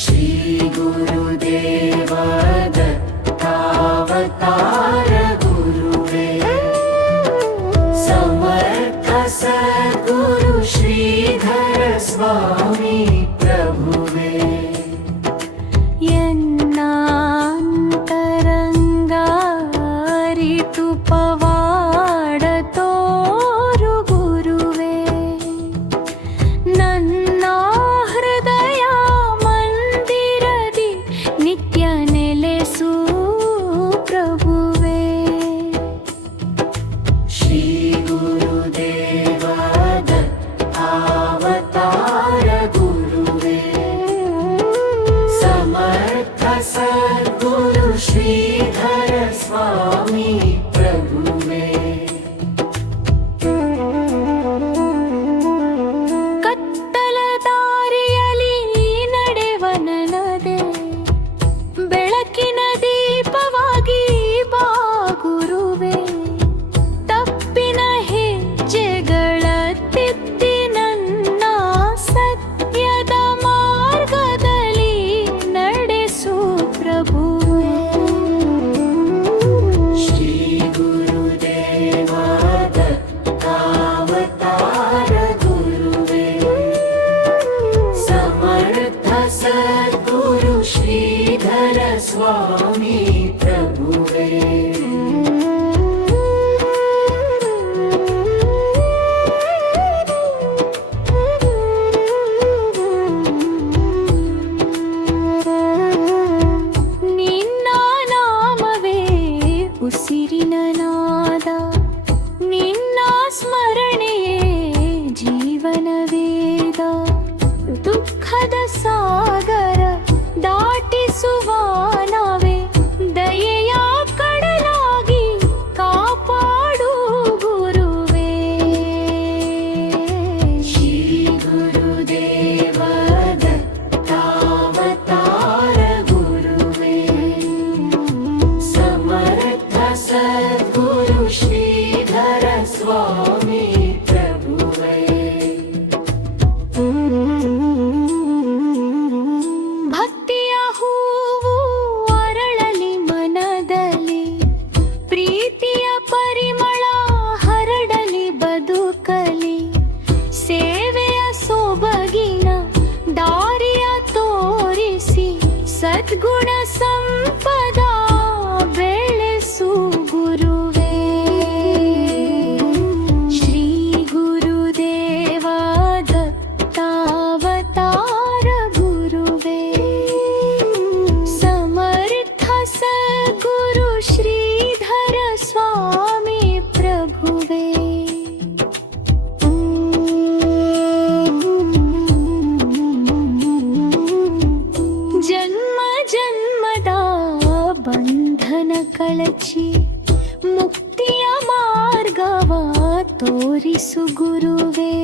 ಶ್ರೀ ಗುರುದೇವ ದತ್ತಾವತಾರ ಗುರುವೇ, ಸಮರ್ಥ ಸದ್ಗುರು ಶ್ರೀಧರ ಸ್ವಾಮಿ ಪ್ರಭುವೇ. ಎನ್ನಾಂತರಂಗ ಅರಿತು ಪವಾಡ ತೋರು ಗುರುವೇ, ನನ್ನ ಹೃದಯ ಮಂದಿರದಿ ನಿತ್ಯ ನೆಲೆಸು ಪ್ರಭುವೇ. ಶ್ರೀ ಗುರುದೇವ ದತ್ತಾವತಾರ ಗುರುವೇ, ಸಮರ್ಥ ಸದ್ಗುರು ಶ್ರೀಧರ ಸ್ವಾಮಿ ಪ್ರಭುವೇ. ಕತ್ತಲ ದಾರಿಯಲ್ಲಿ ನಡೆವನನದೆ ಬೆಳಕಿನ ದೀಪವಾಗಿ ಬಾ ಗುರುವೇ. ತಪ್ಪಿನ ಹೆಜ್ಜೆಗಳ ತಿದ್ದಿ ನನ್ನ ಸತ್ಯದ ಮಾರ್ಗದಲ್ಲಿ ನಡೆಸು ಪ್ರಭುವೇ. ಶ್ರೀ ಗುರುದೇವ ದತ್ತಾವತಾರ ಗುರುವೇ, ಸಮರ್ಥ ಸದ್ಗುರು ಶ್ರೀಧರ ಸ್ವಾಮಿ ಪ್ರಭುವೇ. ನಿನ್ನ ನಾಮವೇ ಉಸಿರಿನ ನಾದ, ನಿನ್ನ ಸ್ಮರಣೆಯೇ ಜೀವನ ವೇದ. ದುಃಖದ ಸಾಗರ ದಾಟಿಸುವ ನಾವೇ ದಯೆಯ ಕಡಲಾಗಿ ಕಾಪಾಡು ಗುರುವೇ. ಶ್ರೀ ಗುರುದೇವ ದತ್ತಾವತಾರ ಗುರುವೇ, ಸಮರ್ಥ ಸದ್ಗುರು ಶ್ರೀಧರ ಸ್ವಾಮಿ ಪ್ರಭುವೇ. ಭಕ್ತಿಯ ಹೂವು ಅರಳಲಿ ಮನದಲ್ಲಿ, ಪ್ರೀತಿಯ ಪರಿಮಳ ಹರಡಲಿ ಬದುಕಲಿ. ಸೇವೆಯ ಸೊಬಗಿನ ದಾರಿಯ ತೋರಿಸಿ ಸದ್ಗುಣ ಸಂಪದ ಬೆಳೆಸು ಗುರುವೇ. ಶ್ರೀ ಗುರುದೇವ ದತ್ತಾವತಾರ ಗುರುವೇ, ಸಮರ್ಥ ಸದ್ಗುರು ಶ್ರೀಧರ ಸ್ವಾಮಿ ಪ್ರಭುವೇ. ಜನ್ಮ ಜನ್ಮದ ಬಂಧನ ಕಳಚಿ ಮುಕ್ತಿಯ ಮಾರ್ಗವ ತೋರಿಸು ಗುರುವೇ.